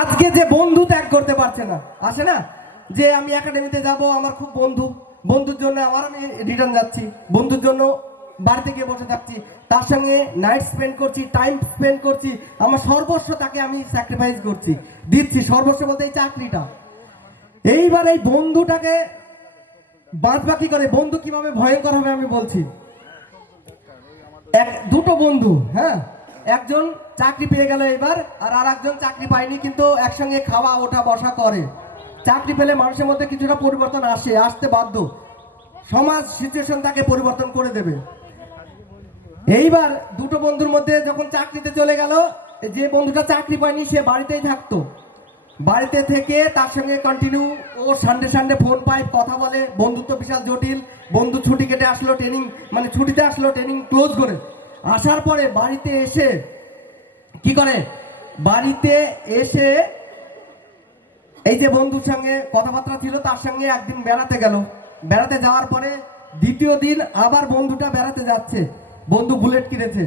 আজকে যে বন্ধু ত্যাগ করতে পারছে না, আসে না? যে আমি একাডেমিতে যাব, আমার খুব বন্ধু, বন্ধুর জন্য আবার আমি রিটার্ন যাচ্ছি, বন্ধুর জন্য বাড়িতে গিয়ে বসে থাকছি, তার সঙ্গে নাইট স্পেন্ড করছি টাইম স্পেন্ড করছি, আমার সর্বস্ব তাকে আমি স্যাক্রিফাইস করছি, দিচ্ছি, সর্বস্ব বলতে এই চাকরিটা। এইবার এই বন্ধুটাকে বাদ বাকি করে, বন্ধু কীভাবে ভয়ঙ্কর হবে আমি বলছি। এক, দুটো বন্ধু হ্যাঁ? একজন চাকরি পেয়ে গেল এবার, আর আর একজন চাকরি পায়নি, কিন্তু একসঙ্গে খাওয়া, ওঠা, বসা করে। চাকরি পেলে মানুষের মধ্যে কিছুটা পরিবর্তন আসে, আসতে বাধ্য। সমাজ সিচুয়েশন তাকে পরিবর্তন করে দেবে। এইবার দুটো বন্ধুর মধ্যে যখন চাকরিতে চলে গেল, যে বন্ধুটা চাকরি পায়নি, সে বাড়িতেই থাকতো। বাড়িতে থেকে তার সঙ্গে কন্টিনিউ ও সানডে সানডে ফোন পায়, কথা বলে, বন্ধুত্ব বিশাল জটিল, বন্ধু ছুটি কেটে আসলো ট্রেনিং মানে ছুটিতে আসলো ট্রেনিং ক্লোজ করে। আসার পরে বাড়িতে এসে কি করে? বাড়িতে এসে এই যে বন্ধুর সঙ্গে কথাবার্তা ছিল, তার সঙ্গে একদিন বেড়াতে গেল। বেড়াতে যাওয়ার পরে দ্বিতীয় দিন আবার বন্ধুটা বেড়াতে যাচ্ছে। বন্ধু বুলেট কিনেছে।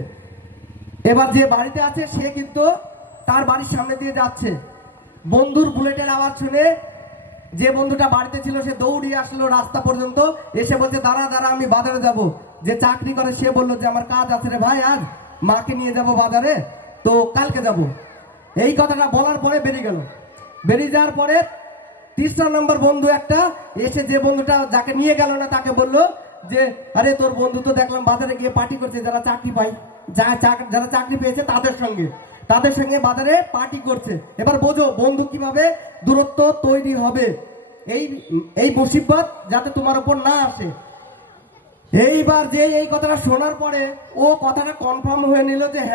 এবার যে বাড়িতে আছে, সে কিন্তু তার বাড়ির সামনে দিয়ে যাচ্ছে। বন্ধুর বুলেটের আওয়াজ শুনে যে বন্ধুটা বাড়িতে ছিল, সে দৌড়িয়ে আসলো রাস্তা পর্যন্ত। এসে বলছে, দাঁড়া দাঁড়া, আমি বাজারে যাব। যে চাকরি করে, সে বলল যে, আমার কাজ আছে রে ভাই, আর মাকে নিয়ে যাব বাজারে, তো কালকে যাব। এই কথাটা বলার পরে বেরিয়ে গেল। বেরিয়ে যাওয়ার পরে তিসরা নম্বর বন্ধু একটা এসে যে বন্ধুটা যাকে নিয়ে গেল না, তাকে বলল যে, আরে, তোর বন্ধু তো দেখলাম বাজারে গিয়ে পার্টি করছে, যারা চাকরি পায়, যা যারা চাকরি পেয়েছে তাদের সঙ্গে। তাদের সঙ্গে বাজারে পার্টি করছে। এবার বোঝো, বন্ধু কীভাবে দূরত্ব তৈরি হবে। এই এই মুসিবত যাতে তোমার উপর না আসে। এইবার যে এই কথাটা শোনার পরে ও কথাটা কনফার্ম হয়ে নিল যে হ্যাঁ